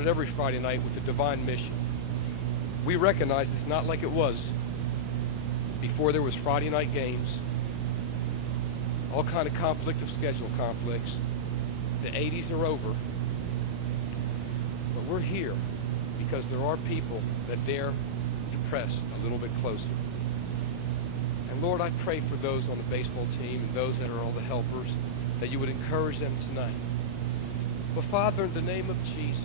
gathered every Friday night with a divine mission. We recognize it's not like it was before there was Friday night games, all kind of conflict of schedule conflicts. The 80s are over. But we're here because there are people that dare to press a little bit closer. And Lord, I pray for those on the baseball team and those that are all the helpers, that you would encourage them tonight. But Father, in the name of Jesus,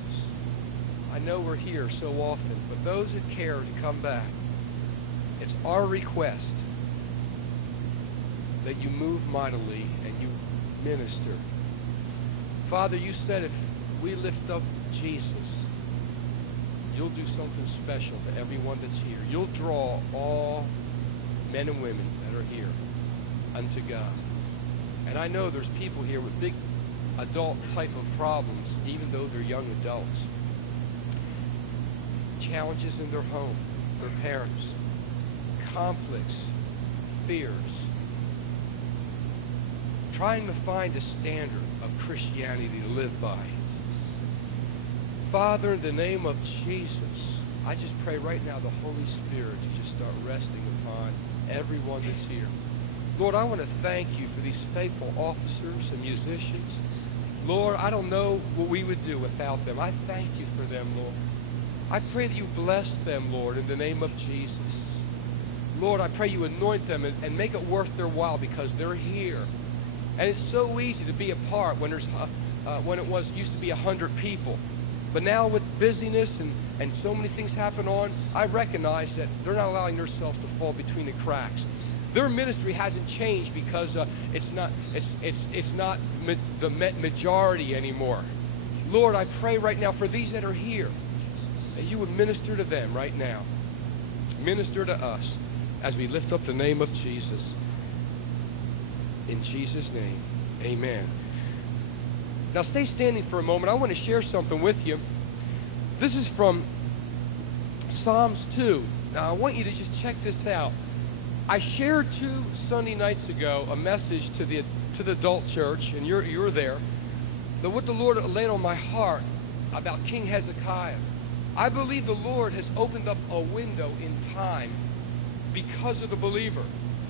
I know we're here so often, but those that care to come back, it's our request that you move mightily and you minister. Father, you said if we lift up Jesus, you'll do something special to everyone that's here. You'll draw all men and women that are here unto God. And I know there's people here with big adult type of problems, even though they're young adults. Challenges in their home, their parents, conflicts, fears. Trying to find a standard of Christianity to live by. Father, in the name of Jesus, I just pray right now the Holy Spirit to just start resting upon everyone that's here. Lord, I want to thank you for these faithful officers and musicians. Lord, I don't know what we would do without them. I thank you for them, Lord. I pray that you bless them, Lord, in the name of Jesus. Lord, I pray you anoint them and make it worth their while because they're here. And it's so easy to be a part when there's when it used to be 100 people. But now with busyness and so many things happen on, I recognize that they're not allowing themselves to fall between the cracks. Their ministry hasn't changed because it's not the majority anymore. Lord, I pray right now for these that are here, that you would minister to them right now. Minister to us as we lift up the name of Jesus. In Jesus' name, amen. Now stay standing for a moment. I want to share something with you. This is from Psalms 2. Now I want you to just check this out. I shared 2 Sunday nights ago a message to the adult church, and you're there, that what the Lord laid on my heart about King Hezekiah. I believe the Lord has opened up a window in time because of the believer.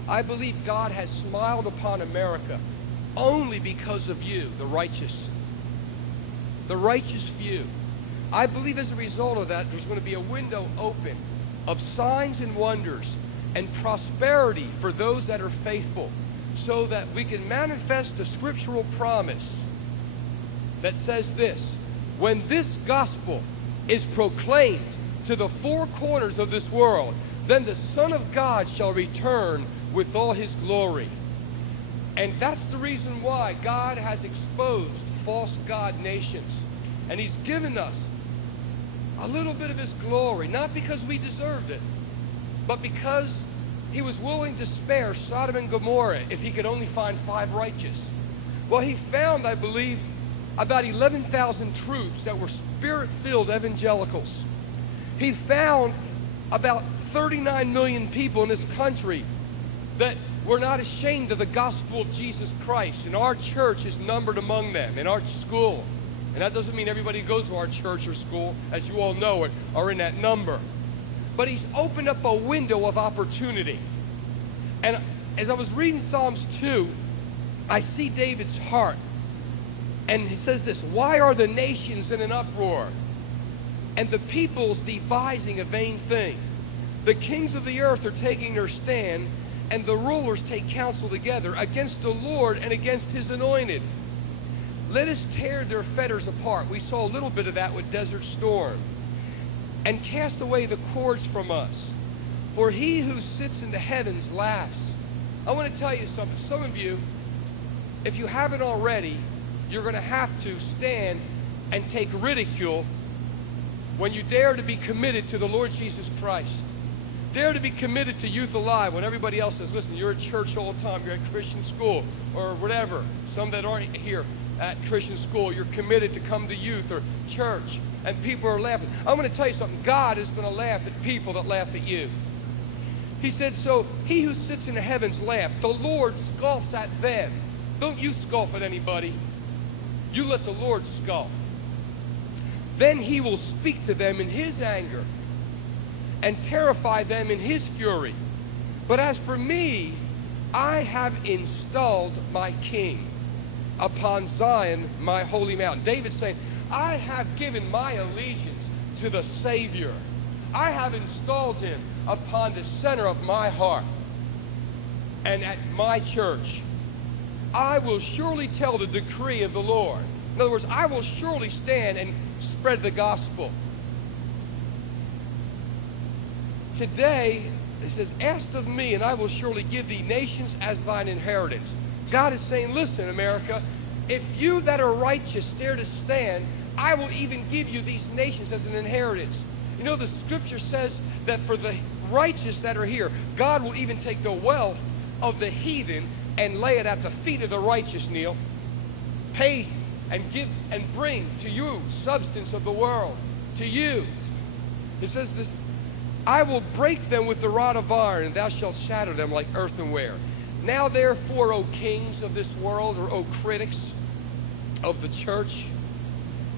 I believe God has smiled upon America only because of you, the righteous few. I believe as a result of that, there's going to be a window open of signs and wonders and prosperity for those that are faithful, so that we can manifest the scriptural promise that says this: when this gospel is proclaimed to the 4 corners of this world, then the Son of God shall return with all his glory. And that's the reason why God has exposed false god nations. And he's given us a little bit of his glory, not because we deserved it, but because he was willing to spare Sodom and Gomorrah if he could only find 5 righteous. Well, he found, I believe, about 11,000 troops that were spirit-filled evangelicals. He found about 39 million people in this country that were not ashamed of the gospel of Jesus Christ. And our church is numbered among them in our school. And that doesn't mean everybody who goes to our church or school, as you all know, are in that number. But he's opened up a window of opportunity. And as I was reading Psalms 2, I see David's heart. And he says this: why are the nations in an uproar, and the peoples devising a vain thing? The kings of the earth are taking their stand, and the rulers take counsel together against the Lord and against his anointed. Let us tear their fetters apart. We saw a little bit of that with Desert Storm. And cast away the cords from us. For he who sits in the heavens laughs. I want to tell you something. Some of you, if you haven't already, you're going to have to stand and take ridicule when you dare to be committed to the Lord Jesus Christ. Dare to be committed to Youth Alive when everybody else says, listen, you're at church all the time, you're at Christian school, or whatever. Some that aren't here at Christian school, you're committed to come to youth or church, and people are laughing. I'm going to tell you something. God is going to laugh at people that laugh at you. He said, so he who sits in the heavens laughs. The Lord scoffs at them. Don't you scoff at anybody. You let the Lord scoff. Then he will speak to them in his anger and terrify them in his fury. But as for me, I have installed my king upon Zion, my holy mountain. David's saying, I have given my allegiance to the Savior. I have installed him upon the center of my heart. And at my church, I will surely tell the decree of the Lord. In other words, I will surely stand and spread the gospel. Today, it says, ask of me, and I will surely give thee nations as thine inheritance. God is saying, listen, America, if you that are righteous dare to stand, I will even give you these nations as an inheritance. You know, the scripture says that for the righteous that are here, God will even take the wealth of the heathen and lay it at the feet of the righteous, Neil. Pay and give and bring to you substance of the world, to you. It says this, I will break them with the rod of iron, and thou shalt shatter them like earthenware. Now therefore, O kings of this world, or O critics of the church,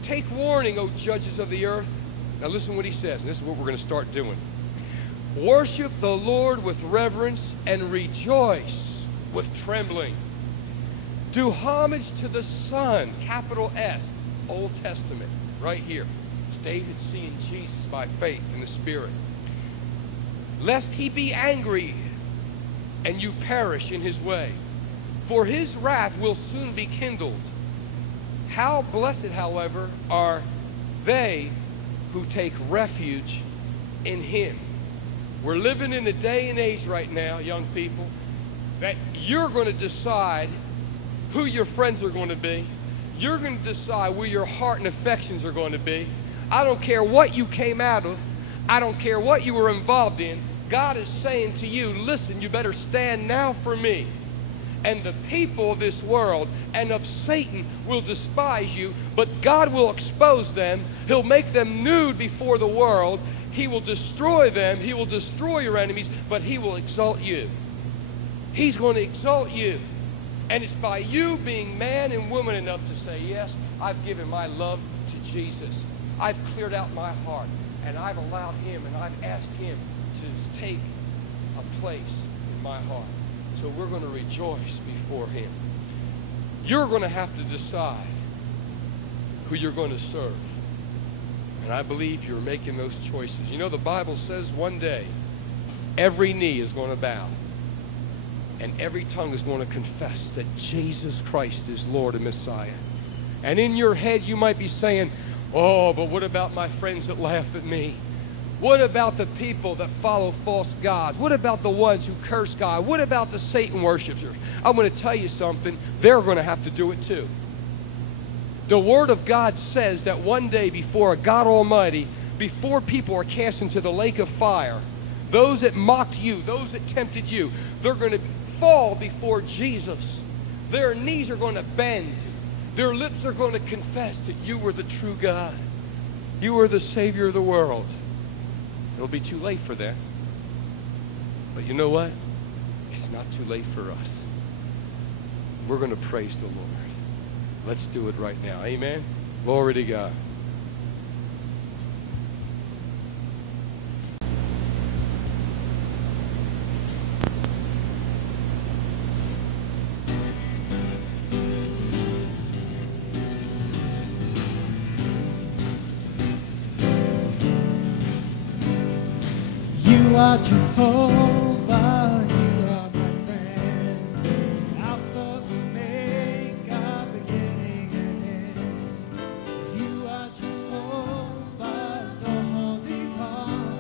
take warning, O judges of the earth. Now listen what he says, and this is what we're going to start doing. Worship the Lord with reverence and rejoice with trembling. Do homage to the Son, capital S, Old Testament, right here. It's David seeing Jesus by faith in the Spirit. Lest he be angry and you perish in his way, for his wrath will soon be kindled. How blessed, however, are they who take refuge in him. We're living in a day and age right now, young people, that you're going to decide who your friends are going to be. You're going to decide where your heart and affections are going to be. I don't care what you came out of. I don't care what you were involved in. God is saying to you, listen, you better stand now for me. And the people of this world and of Satan will despise you, but God will expose them. He'll make them nude before the world. He will destroy them. He will destroy your enemies, but he will exalt you. He's going to exalt you. And it's by you being man and woman enough to say, yes, I've given my love to Jesus. I've cleared out my heart, and I've allowed him, and I've asked him to take a place in my heart. So we're going to rejoice before him. You're going to have to decide who you're going to serve. And I believe you're making those choices. You know, the Bible says one day, every knee is going to bow. And every tongue is going to confess that Jesus Christ is Lord and Messiah. And in your head you might be saying, oh, but what about my friends that laugh at me? What about the people that follow false gods? What about the ones who curse God? What about the Satan worshipers? I'm going to tell you something. They're going to have to do it too. The Word of God says that one day before God Almighty, before people are cast into the lake of fire, those that mocked you, those that tempted you, they're going to fall before Jesus. Their knees are going to bend. Their lips are going to confess that you were the true God. You were the Savior of the world. It'll be too late for them. But you know what? It's not too late for us. We're going to praise the Lord. Let's do it right now. Amen. Glory to God. You are Jehovah, you are my friend, Alpha, Omega, beginning and end. You are Jehovah, the Holy One,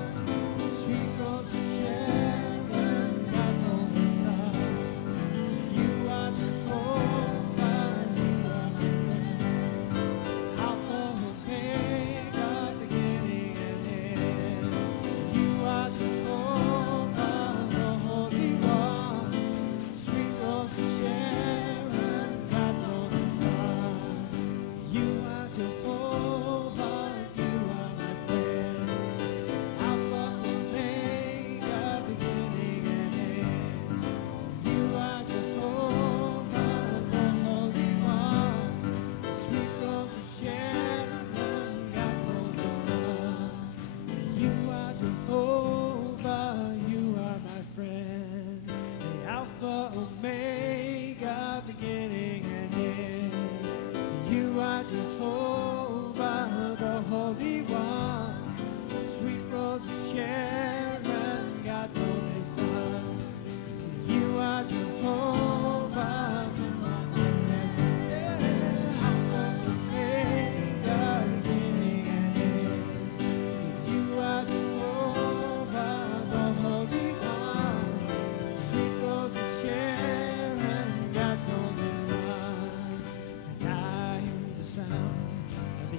sweet rose of Sharon, God's only Son. You are Jehovah, you are my friend, Alpha, Omega, beginning and end. You are Jehovah.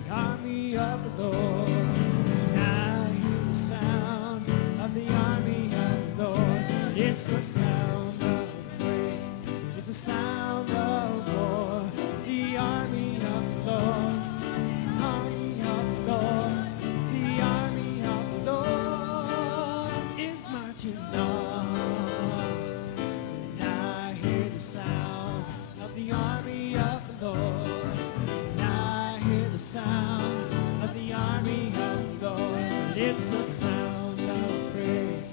the army of the Lord. And I hear the sound of the army of the Lord. It's the sound of praise. It's the sound of war. The army of the Lord. The army of the Lord. The army of the Lord is marching on. And I hear the sound of the army of the Lord. And I hear the sound of the army of the Lord. And it's the sound of praise.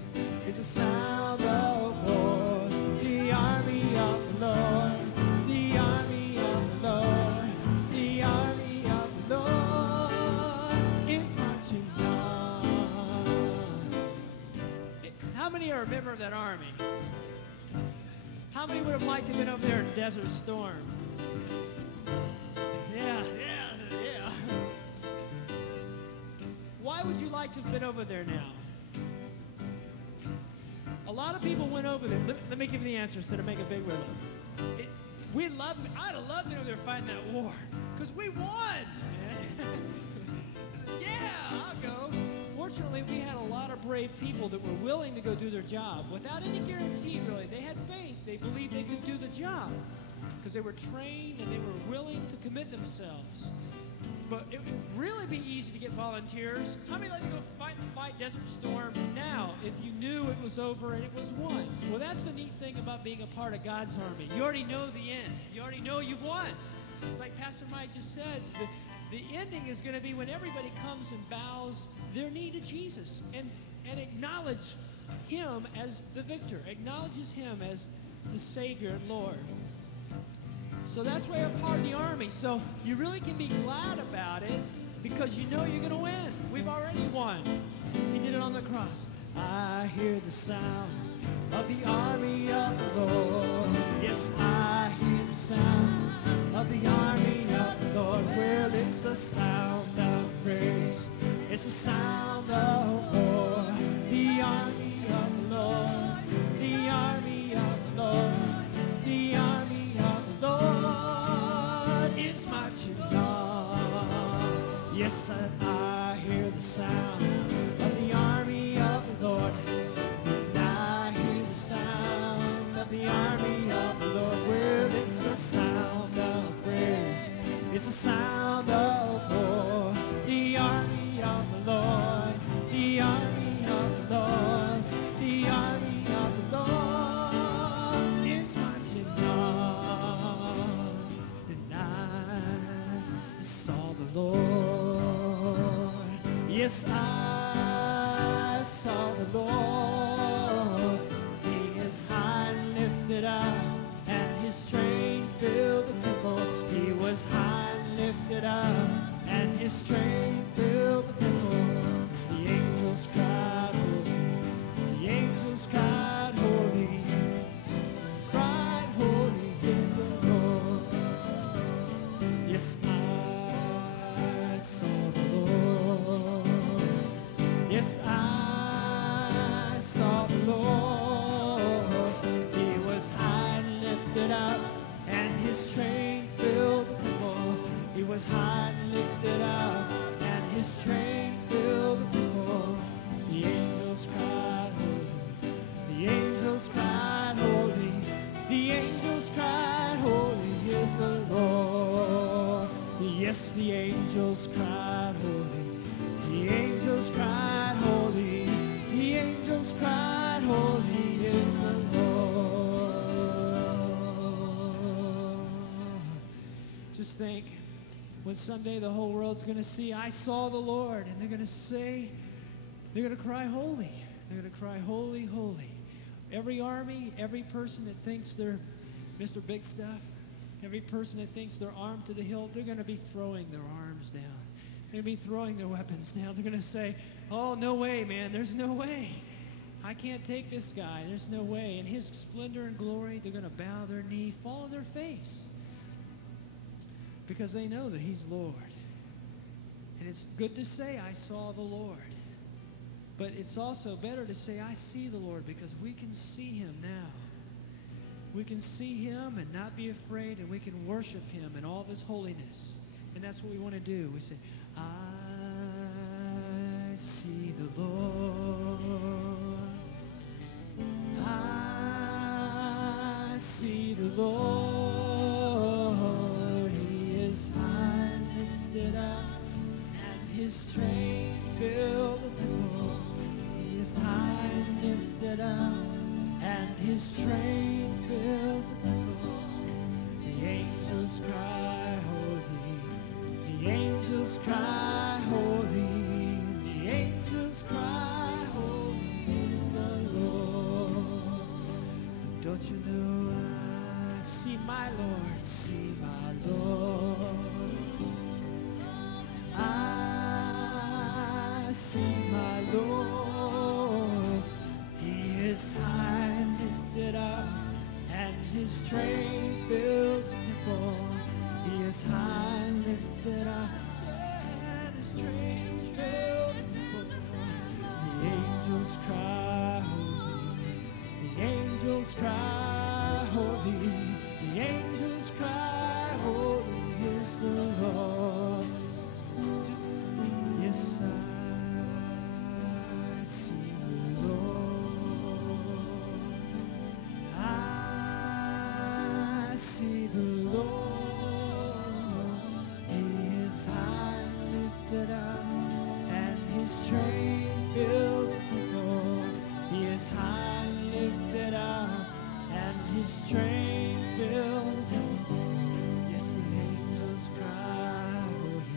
It's the sound of war. The army of the Lord. The army of the Lord. The army of the Lord is marching on. How many are a member of that army? How many would have liked to have been over there in Desert Storm? Yeah. Why would you like to have been over there now? A lot of people went over there. Let me give you the answer instead of making a big riddle. I'd have loved to be over there fighting that war. Because we won! Yeah, I'll go. Fortunately, we had a lot of brave people that were willing to go do their job without any guarantee, really. They had faith. They believed they could do the job because they were trained and they were willing to commit themselves. But it would really be easy to get volunteers. How many like to go fight Desert Storm now if you knew it was over and it was won? Well, that's the neat thing about being a part of God's army. You already know the end. You already know you've won. It's like Pastor Mike just said, the ending is going to be when everybody comes and bows their knee to Jesus and acknowledge him as the victor, acknowledges him as the Savior and Lord. So that's why you're part of the army. So you really can be glad about it because you know you're going to win. We've already won. He did it on the cross. I hear the sound of the army of the Lord. Yes, I hear the sound of the army of the Lord. Well, it's a sound of praise. It's a sound of war. The army of the Lord. The army of the Lord. The army of the Lord is marching on. Yes, I hear the sound of the army of the Lord. And I hear the sound of the army of the Lord. Well, it's a sound of praise. It's a sound of war. The army of the Lord. The army of the Lord. The army of the Lord is marching on. And I saw the Lord. Yes, I saw the Lord. He is high and lifted up, and his train filled the temple. He was high and lifted up, and his train filled the temple. The angels cried, holy. The angels cried, holy. Cried, holy is the Lord. Yes, I saw the Lord. Yes, I saw the Lord. He was high and lifted up, and his train filled the temple. He was high and lifted up, and his train filled the temple. The angels cried, holy. The angels cried, holy. The angels cried, holy is the Lord. Yes, the angels cried, holy. The angels cried, holy. The angels cried, holy is the Lord. Just think, when someday the whole world's going to see, I saw the Lord, and they're going to say, they're going to cry, holy. They're going to cry, holy, holy. Every army, every person that thinks they're Mr. Big Stuff, every person that thinks they're armed to the hilt, they're going to be throwing their arms down. They're going to be throwing their weapons down. They're going to say, oh, no way, man. There's no way. I can't take this guy. There's no way. In his splendor and glory, they're going to bow their knee, fall on their face, because they know that he's Lord. And it's good to say, I saw the Lord. But it's also better to say, I see the Lord, because we can see him now. We can see him and not be afraid, and we can worship him in all of his holiness. And that's what we want to do. We say, I see the Lord. I see the Lord. He is high and lifted up, and his train fills the temple. He is high and lifted up, and his train fills the temple. The angels cry, holy. The angels cry, holy. The angels cry, holy is the Lord. Don't you know I see my Lord, see my Lord. I see my Lord. He is high and lifted up, and his train fills the temple. He is high and lifted up, and his train fills the temple. The angels cry, holy. The angels cry, holy. The angels cry, holy is the Lord. Yes, I see the Lord. I see the Lord. He is high and lifted up, and his train fills the temple. He is high and lifted up, and his train fills the temple. Yes, the angels cry, holy.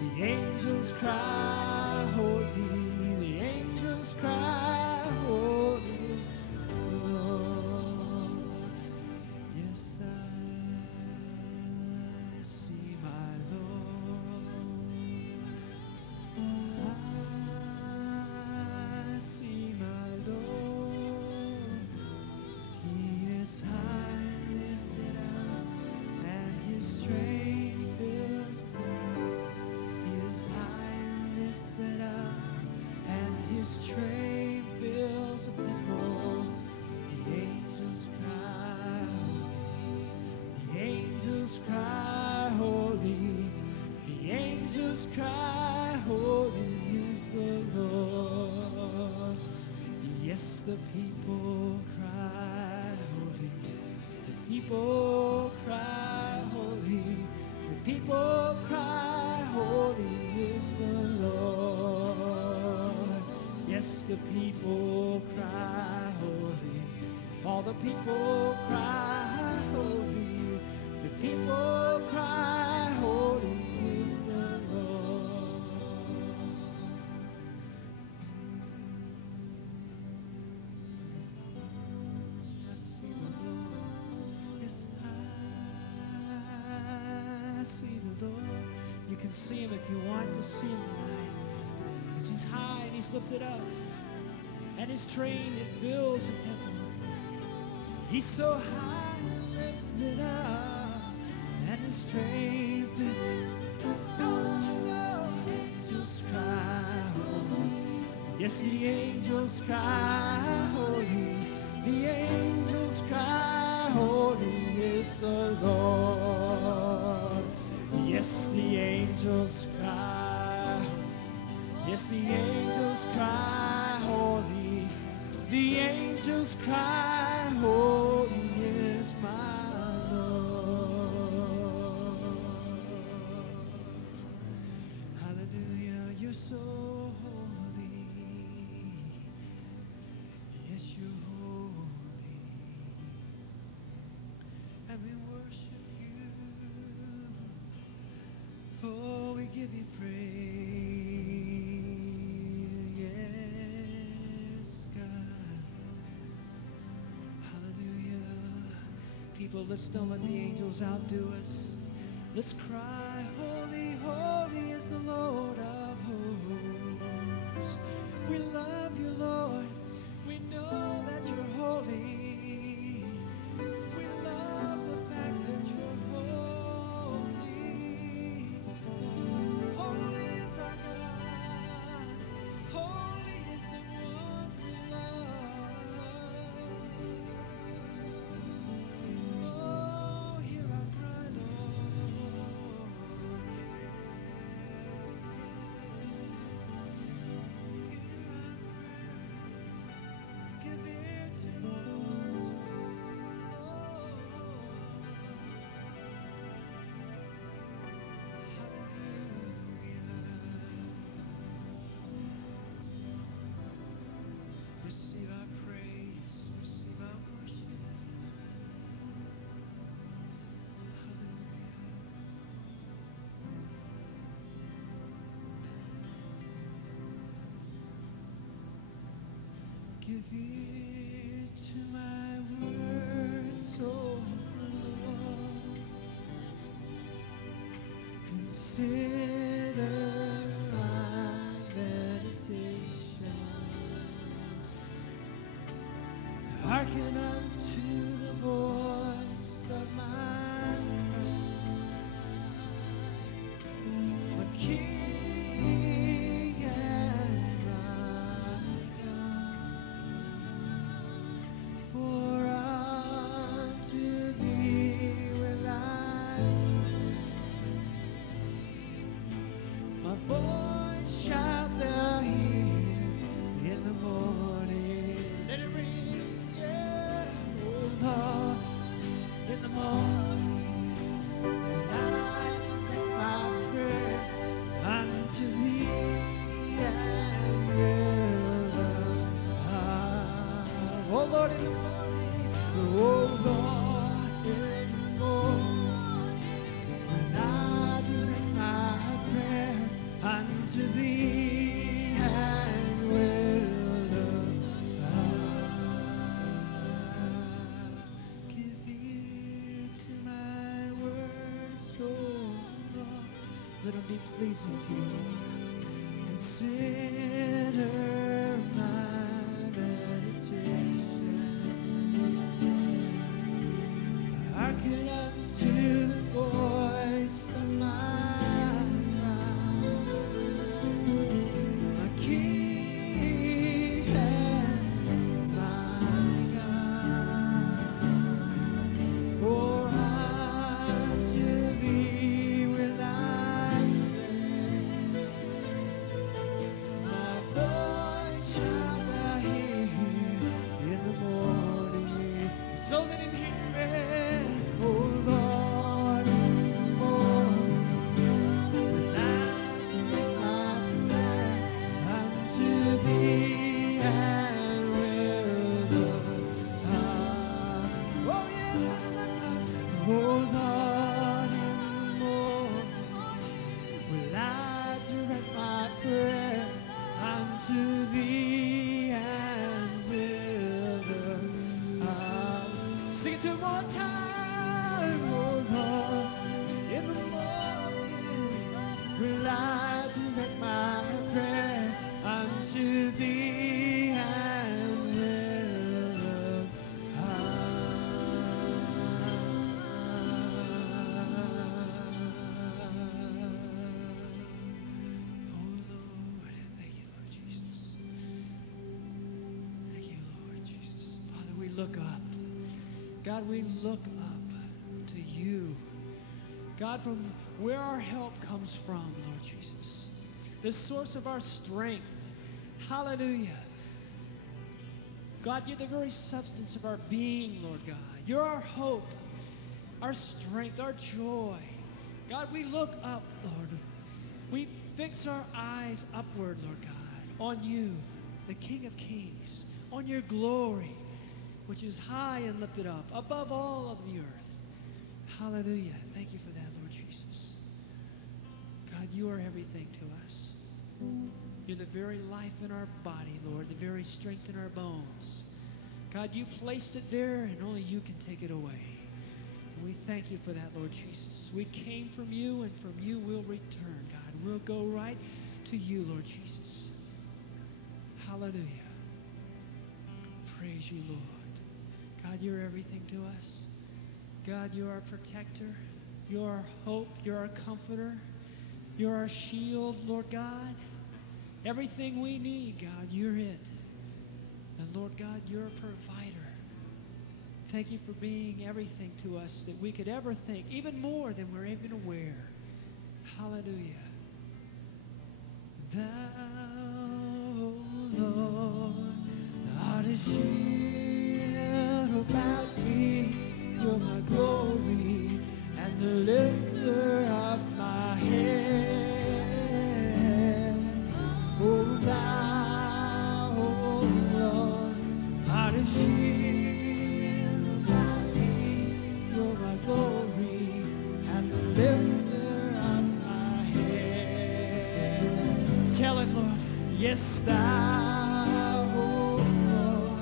The angels cry, holy. The angels cry, holy is the Lord. Yes, I see my Lord. I see my Lord. He is high and lifted up, and his train fills the temple. He is high and lifted up, and his train fills the temple. The angels cry, holy. The angels cry, holy. The angels cry, holy is the Lord. Yes, the people cry, holy. The people cry, holy. The people cry, holy is the Lord. Yes, the people cry, holy. All the people cry, holy. The people cry, holy is the Lord. I see the Lord. Yes, I see the Lord. You can see him if you want to see him tonight. Because he's high and he's lifted up. And his train, it fills the temple. He's so high and lifted up. And his train fills. Don't you know? Angels cry, holy. Yes, the angels cry, holy. The angels cry, holy is the Lord. Yes, the angels cry. Yes, the angels cry, holy. The angels cry, holy is my Lord. Hallelujah, you're so holy. Yes, you're holy. And we worship you. Oh, we give you praise. Yes, God. Hallelujah. People, let's don't let the angels outdo us. Let's cry, holy, holy is the Lord of hosts. We love you, Lord. We know that you're holy. We love the fact that you're holy. Holy is our God. Holy is the one we love. Oh, hear our cry, Lord. Let them be pleasing to you, Lord. Consider my meditation. Hearken unto the voice of my God, my King and my God. For unto thee will I pray. My voice shall thou hear in the morning. So let him hear it, oh Lord, in the morning. When I make my prayer unto thee and will look up. Oh yes, oh Lord, in the morning will I direct my prayer unto thee and will look up. Sing it two more time, oh Lord, in the morning will I direct my prayer unto thee and will look Oh Lord, thank you, Lord Jesus. Thank you, Lord Jesus. Father, we look up. God, we look up to you. God, from where our help comes from, Lord Jesus. The source of our strength. Hallelujah. God, you're the very substance of our being, Lord God. You're our hope, our strength, our joy. God, we look up, Lord. We fix our eyes upward, Lord God, on you, the King of Kings, on your glory, which is high and lifted up above all of the earth. Hallelujah. Thank you for that, Lord Jesus. God, you are everything to us. You're the very life in our body, Lord, the very strength in our bones. God, you placed it there, and only you can take it away. And we thank you for that, Lord Jesus. We came from you, and from you we'll return, God. We'll go right to you, Lord Jesus. Hallelujah. Praise you, Lord. God, you're everything to us. God, you're our protector. You're our hope. You're our comforter. You're our shield, Lord God. Everything we need, God, you're it. And Lord God, you're a provider. Thank you for being everything to us that we could ever think, even more than we're even aware. Hallelujah. Thou, Lord, art a shield about me. You're my glory and the lifter of my head. Oh, thou, oh Lord, art a shield about me. You're my glory and the lifter of my head. Tell him, Lord, yes, thou, oh Lord,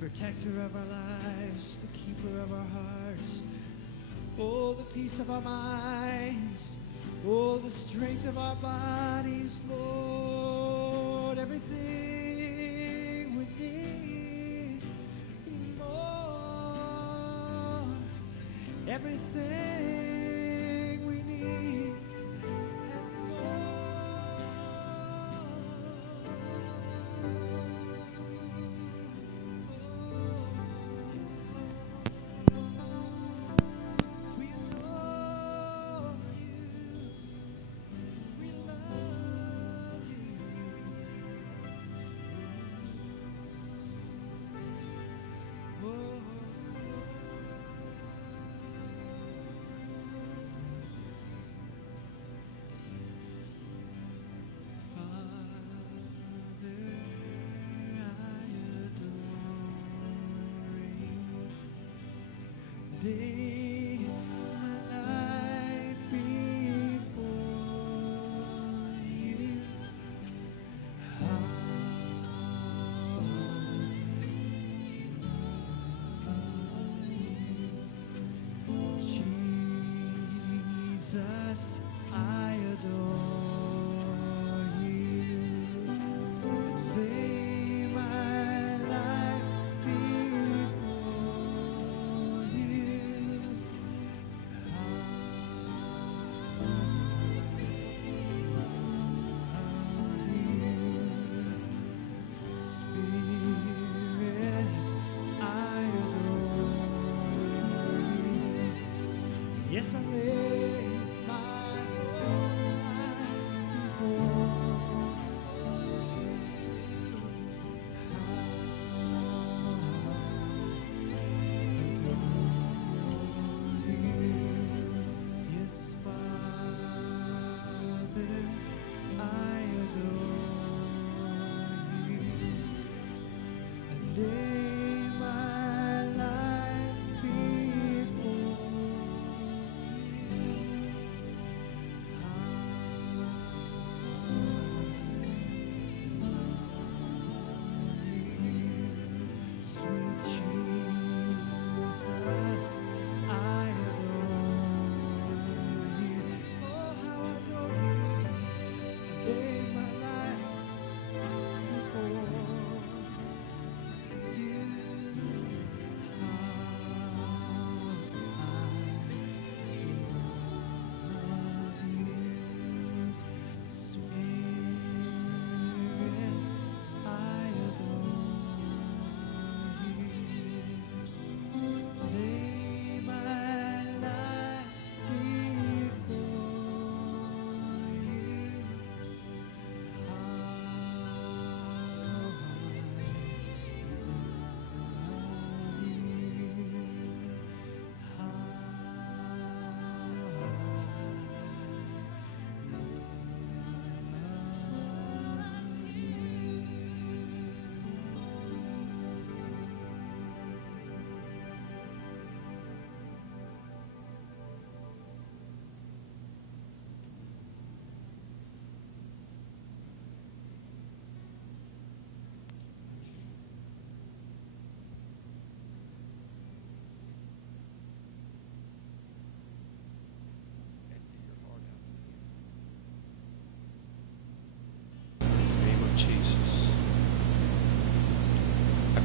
Protector of our lives, the keeper of our hearts, oh, the peace of our minds, oh, the strength of our bodies, Lord, everything we need, more, everything we need, and more. Day, my life before you. Jesus, I adore you. Lay my life before you. Spirit, I adore you. Yes, I lay my whole life before you.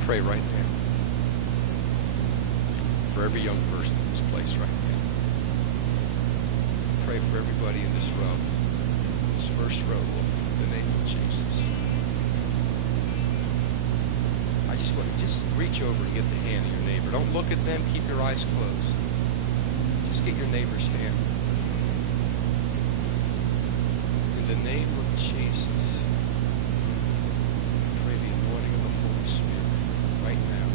pray right now for every young person in this place right now. Pray for everybody in this row, this first row, Lord, in the name of Jesus. I just want you to just reach over and get the hand of your neighbor. Don't look at them. Keep your eyes closed. Just get your neighbor's hand. In the name of Jesus, pray the anointing of the Holy Spirit right now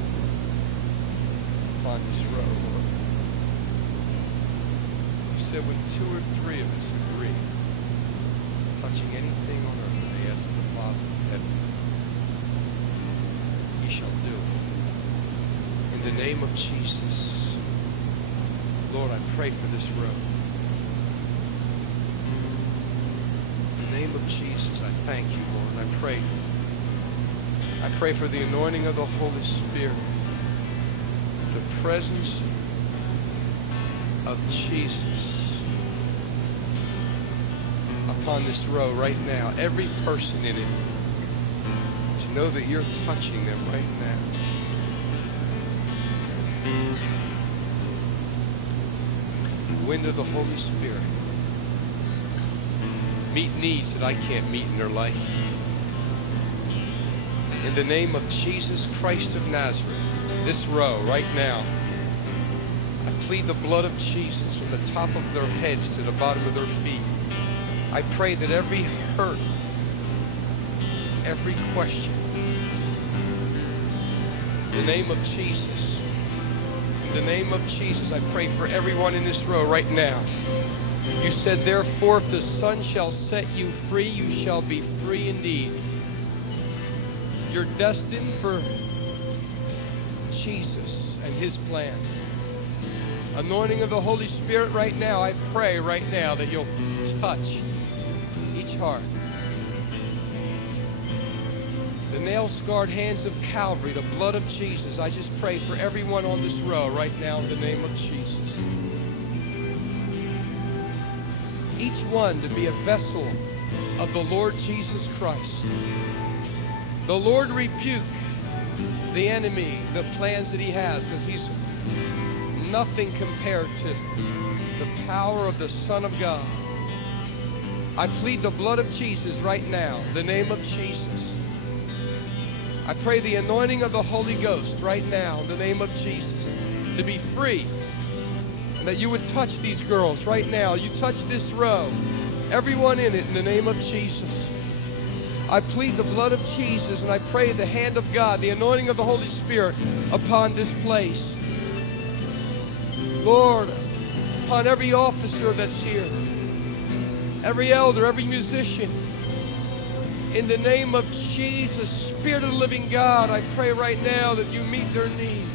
upon this row, Lord. You said when 2 or 3 of us agree, touching anything on earth, they ask the Father in heaven, He shall do it. In the name of Jesus, Lord, I pray for this row. In the name of Jesus, I thank you, Lord. I pray for the anointing of the Holy Spirit, the presence of Jesus upon this row right now. Every person in it, to know that you're touching them right now. The wind of the Holy Spirit. Meet needs that I can't meet in their life. In the name of Jesus Christ of Nazareth, this row right now, I plead the blood of Jesus from the top of their heads to the bottom of their feet. I pray that every hurt, every question, in the name of Jesus, in the name of Jesus, I pray for everyone in this row right now. You said, therefore, if the Son shall set you free, you shall be free indeed. You're destined for Jesus and His plan. Anointing of the Holy Spirit right now, I pray right now that you'll touch each heart. The nail-scarred hands of Calvary, the blood of Jesus, I just pray for everyone on this row right now in the name of Jesus. Each one to be a vessel of the Lord Jesus Christ. The Lord rebuke the enemy, the plans that he has, because he's nothing compared to the power of the Son of God. I plead the blood of Jesus right now, the name of Jesus. I pray the anointing of the Holy Ghost right now, the name of Jesus, to be free. And that you would touch these girls right now. You touch this row, everyone in it, in the name of Jesus. I plead the blood of Jesus, and I pray the hand of God, the anointing of the Holy Spirit upon this place. Lord, upon every officer that's here, every elder, every musician, in the name of Jesus, Spirit of the living God, I pray right now that you meet their need.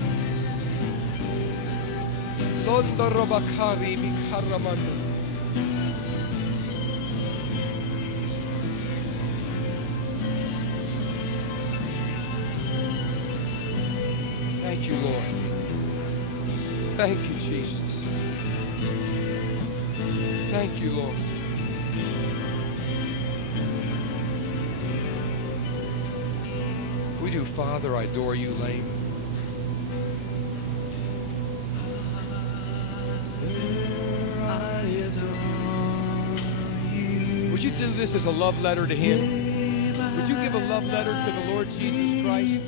Thank you, Lord. Thank you, Jesus. Thank you, Lord. We do, Father, I adore you, Lane. Would you do this as a love letter to Him? Would you give a love letter to the Lord Jesus Christ?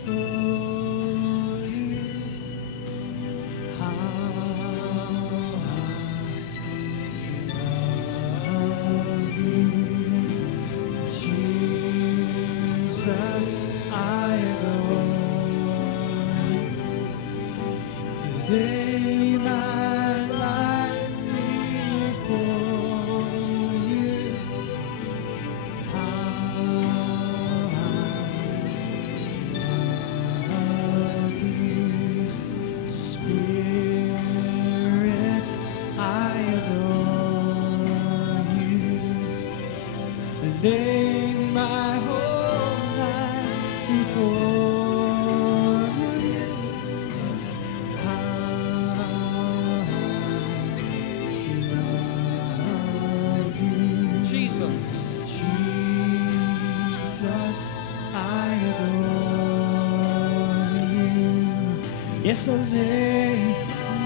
Yes, I lay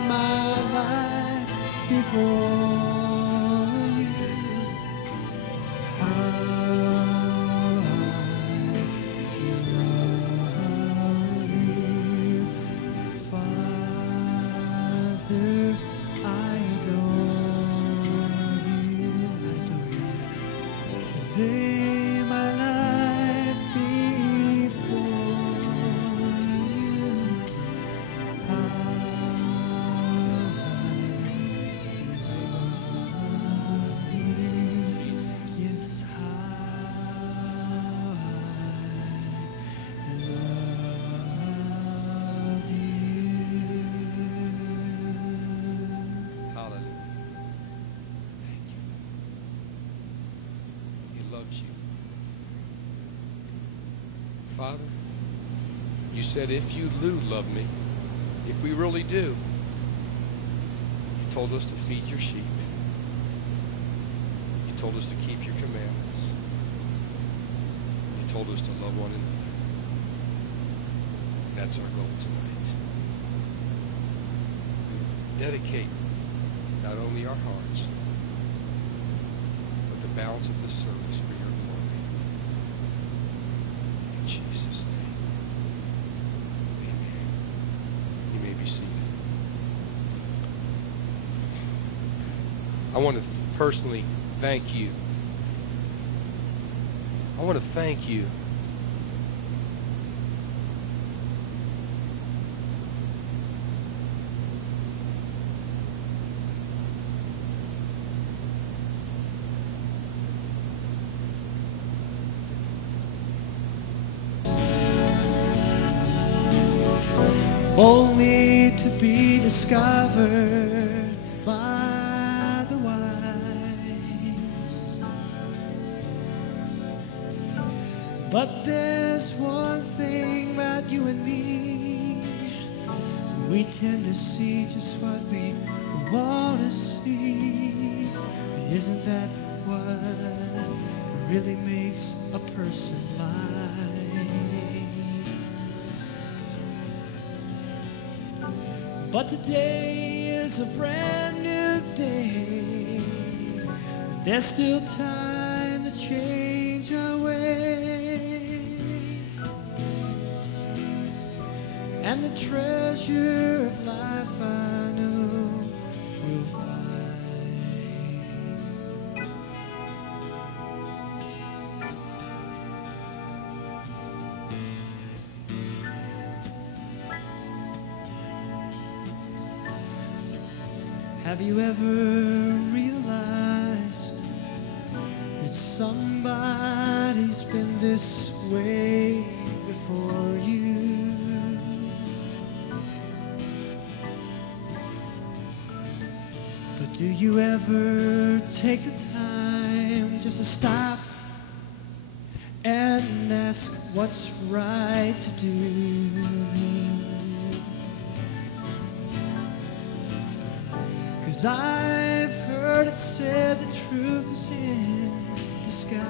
my life before you. How I love you, Father. I adore you. Lay my life before you. Yes, how I love you. Hallelujah. Thank you. He loves you. Father, you said if you do love me, if we really do, you told us to feed your sheep. You told us to keep your commandments. You told us to love one another. That's our goal tonight. Dedicate not only our hearts, but the balance of this service for your glory. In Jesus' name. Amen. You may be seated. I want to personally thank you. I want to thank you only to be discovered by the wise. But there's one thing about you and me, we tend to see just what we want to see. Isn't that what really makes a person blind? But today is a brand new day. There's still time to change our way. And the treasure of life I know we'll find. Have you ever realized that somebody's been this way before you? But do you ever take the time just to stop and ask what's right to do? 'Cause I've heard it said the truth is in disguise.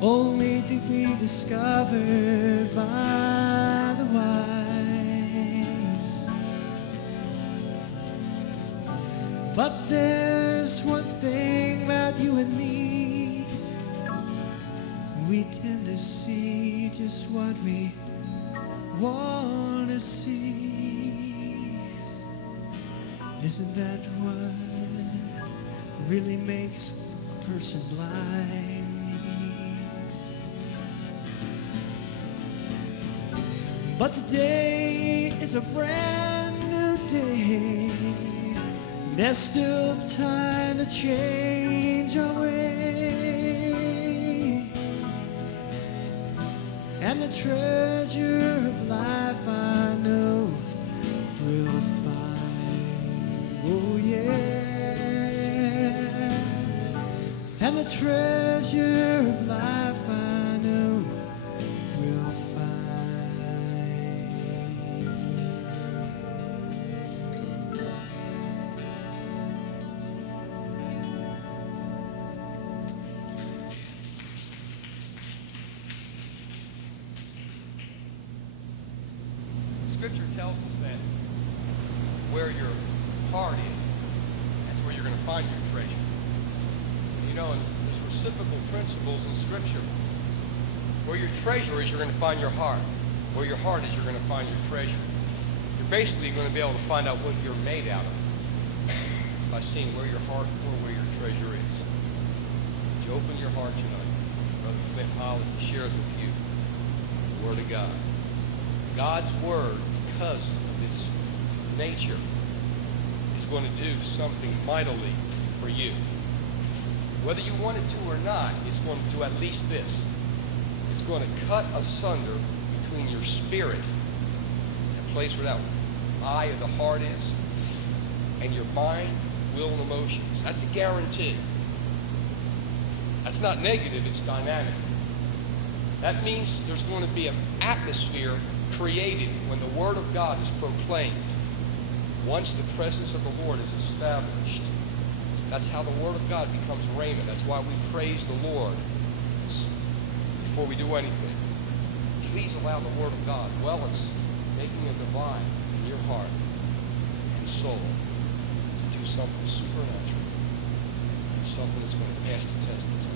Only to be discovered by the wise. But there's one thing about you and me, we tend to see just what we want to see. Isn't that what really makes a person blind? But today is a brand new day. There's still time to change our way. And the treasure of life I know we'll find. Oh yeah. And the treasure of life I know we'll find. tells us that where your heart is, that's where you're going to find your treasure. You know, and there's reciprocal principles in Scripture. Where your treasure is, you're going to find your heart. Where your heart is, you're going to find your treasure. You're basically going to be able to find out what you're made out of by seeing where your heart or where your treasure is. Would you open your heart tonight? Brother Flint Hollis shares with you the Word of God. God's Word, because of its nature, is going to do something mightily for you. Whether you want it to or not, it's going to do at least this. It's going to cut asunder between your spirit, the place where that eye of the heart is, and your mind, will, and emotions. That's a guarantee. That's not negative, it's dynamic. That means there's going to be an atmosphere created when the Word of God is proclaimed. Once the presence of the Lord is established, that's how the Word of God becomes raiment. That's why we praise the Lord before we do anything. Please allow the Word of God, well as making a divine in your heart and soul, to do something supernatural, something that's going to pass the test of time.